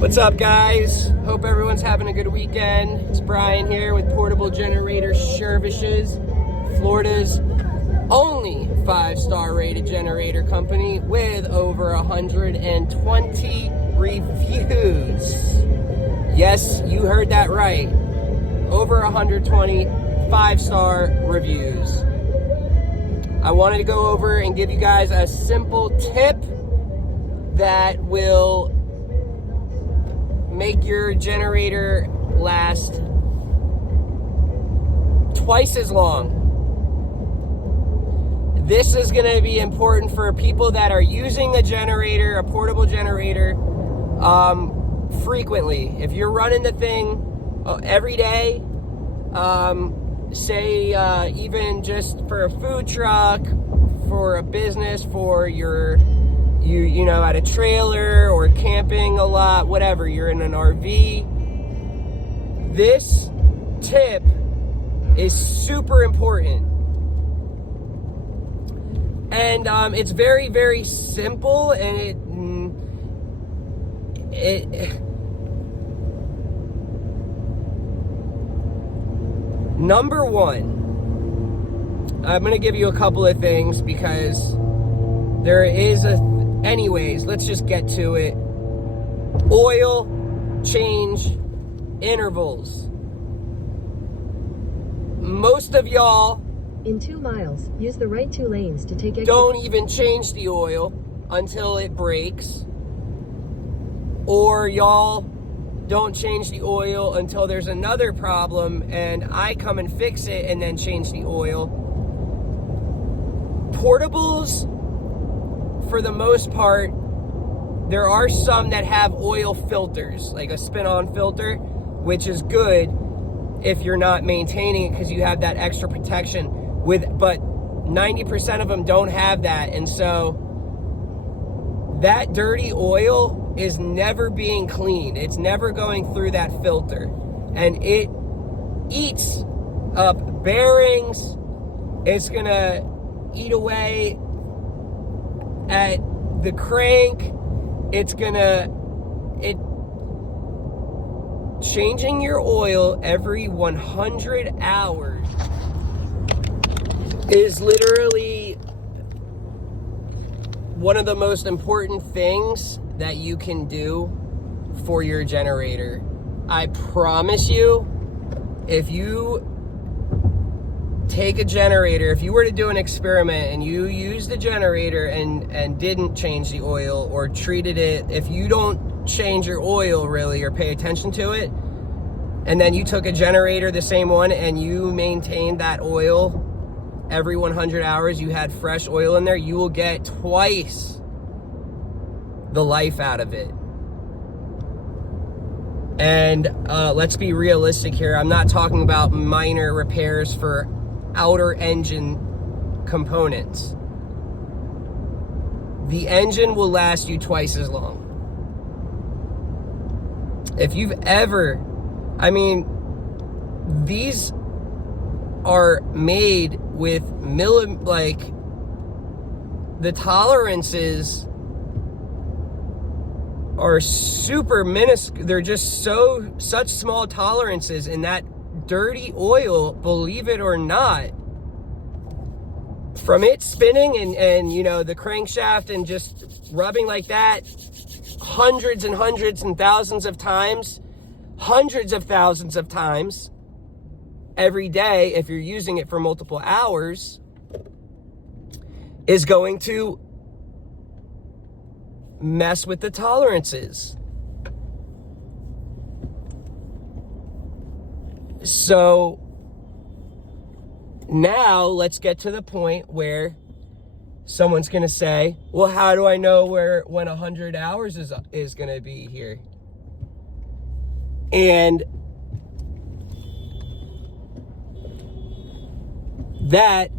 What's up, guys? Hope everyone's having a good weekend. It's Brian here with Portable Generator Services, Florida's only 5-star rated generator company with over 120 reviews. Yes, you heard that right. Over 120 5-star reviews. I wanted to go over and give you guys a simple tip that will make your generator last twice as long. This is going to be important for people that are using a generator, a portable generator, frequently. If you're running the thing every day, say even just for a food truck, for a business, for you know, at a trailer or camping a lot, whatever, you're in an RV, this tip is super important. And it's very, very simple, and number one, I'm going to give you a couple of things because there is anyways, let's just get to it. Oil change intervals. Most of y'all in 2 miles, use the right 2 lanes to take exit. Don't even change the oil until it breaks. Or y'all don't change the oil until there's another problem and I come and fix it and then change the oil. Portables, for the most part, there are some that have oil filters, like a spin-on filter, which is good if you're not maintaining it because you have that extra protection. But 90% of them don't have that, and so that dirty oil is never being cleaned. It's never going through that filter, and it eats up bearings. It's gonna eat away at the crank. Changing your oil every 100 hours is literally one of the most important things that you can do for your generator. I promise you, if you take a generator, if you were to do an experiment and you used a generator and didn't change the oil or treated it, if you don't change your oil really or pay attention to it, and then you took a generator, the same one, and you maintained that oil every 100 hours, you had fresh oil in there, you will get twice the life out of it. And let's be realistic here. I'm not talking about minor repairs for outer engine components. The engine will last you twice as long. If you've ever, these are made with the tolerances are super minuscule. They're just such small tolerances, and that dirty oil, believe it or not, from it spinning and you know, the crankshaft and just rubbing like that hundreds and hundreds and thousands of times, hundreds of thousands of times every day, if you're using it for multiple hours, is going to mess with the tolerances. So now let's get to the point where someone's going to say, well, how do I know when 100 hours is going to be here? And that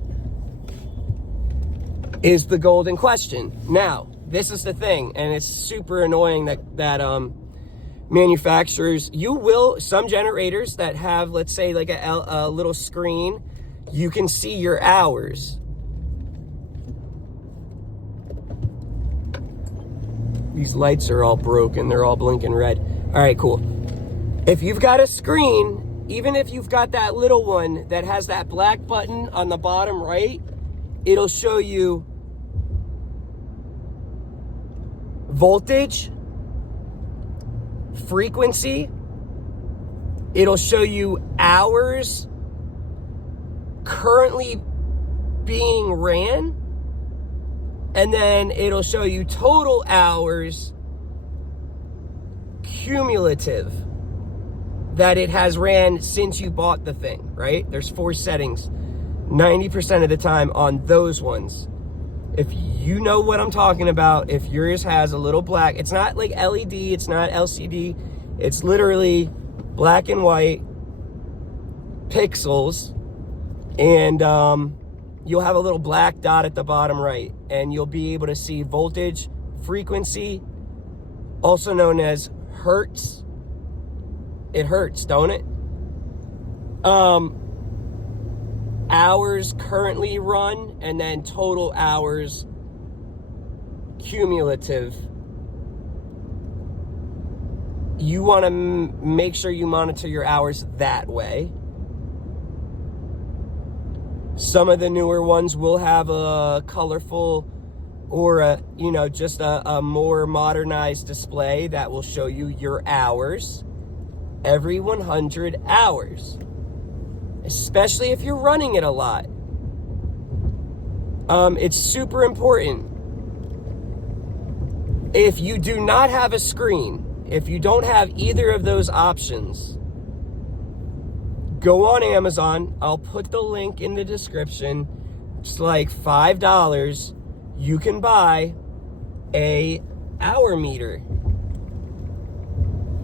is the golden question. Now, this is the thing, and it's super annoying that manufacturers, some generators that have, let's say, like a little screen, you can see your hours. These lights are all broken. They're all blinking red. All right, cool. If you've got a screen, even if you've got that little one that has that black button on the bottom right, it'll show you voltage, frequency. It'll show you hours currently being ran. And then it'll show you total hours cumulative that it has ran since you bought the thing, right? There's 4 settings 90% of the time on those ones. If you know what I'm talking about, if yours has a little black, it's not like LED, it's not LCD, it's literally black and white pixels, and you'll have a little black dot at the bottom right, and you'll be able to see voltage, frequency, also known as hertz. It hurts, don't it? Hours currently run, and then total hours cumulative. You want to make sure you monitor your hours that way. Some of the newer ones will have a colorful or just a more modernized display that will show you your hours every 100 hours, especially if you're running it a lot. It's super important. If you do not have a screen, if you don't have either of those options, go on Amazon. I'll put the link in the description. It's like $5. You can buy a hour meter.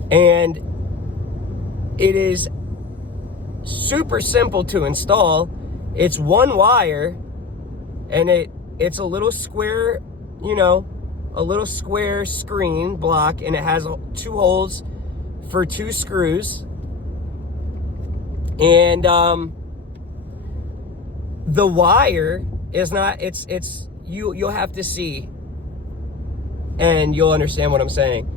And it is super simple to install. It's one wire, and it's a little square, a little square screen block, and it has 2 holes for 2 screws. And the wire is not, you'll have to see, and you'll understand what I'm saying.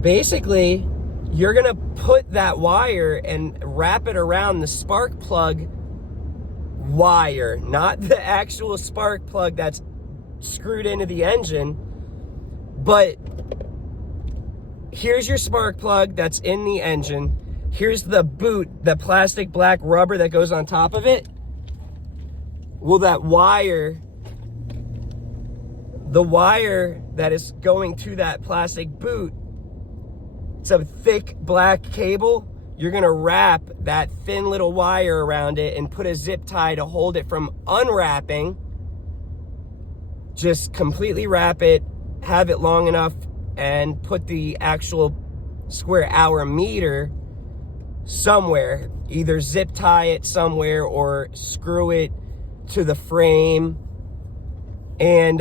Basically, you're gonna put that wire and wrap it around the spark plug wire, not the actual spark plug that's screwed into the engine. But here's your spark plug that's in the engine. Here's the boot, the plastic black rubber that goes on top of it. Well, that wire, the wire that is going to that plastic boot, it's a thick black cable. You're gonna wrap that thin little wire around it and put a zip tie to hold it from unwrapping. Just completely wrap it, have it long enough, and put the actual square hour meter somewhere. Either zip tie it somewhere or screw it to the frame. And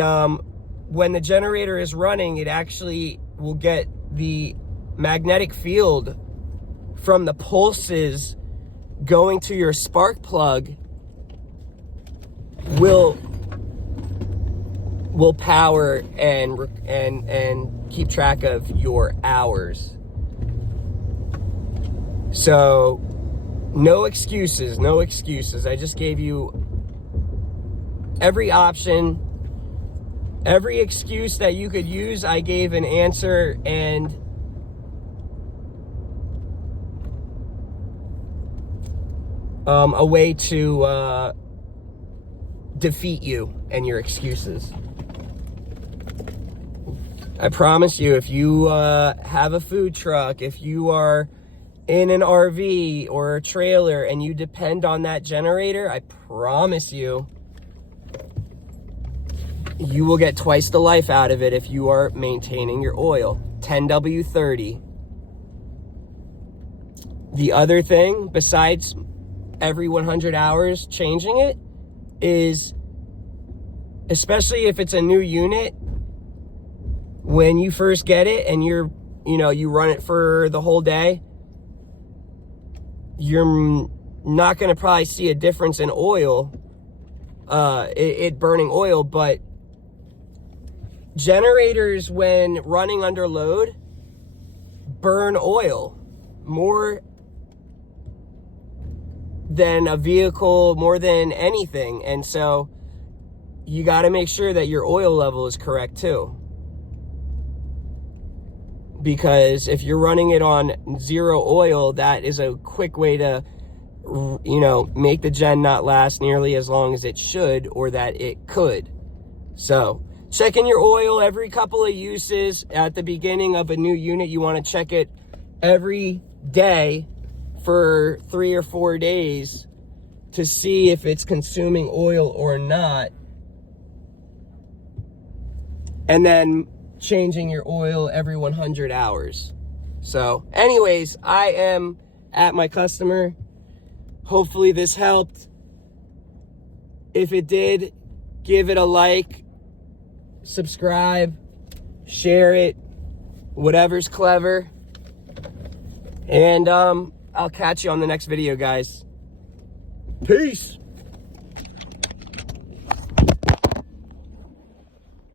when the generator is running, it actually will get the magnetic field from the pulses going to your spark plug will power and keep track of your hours. So no excuses. I just gave you every option, every excuse that you could use. I gave an answer and a way to defeat you and your excuses. I promise you, if you have a food truck, if you are in an RV or a trailer and you depend on that generator, I promise you, you will get twice the life out of it if you are maintaining your oil. 10W30. The other thing, besides every 100 hours changing it, is, especially if it's a new unit, when you first get it and you run it for the whole day, you're not going to probably see a difference in oil, it burning oil, but generators, when running under load, burn oil more than a vehicle, more than anything. And so you got to make sure that your oil level is correct too. Because if you're running it on 0 oil, that is a quick way to, you know, make the gen not last nearly as long as it should, or that it could. So checking your oil every couple of uses at the beginning of a new unit. You want to check it every day for 3 or 4 days to see if it's consuming oil or not. And then changing your oil every 100 hours. So anyways, I am at my customer. Hopefully this helped. If it did, give it a like, subscribe, share it, whatever's clever. And I'll catch you on the next video, guys. Peace.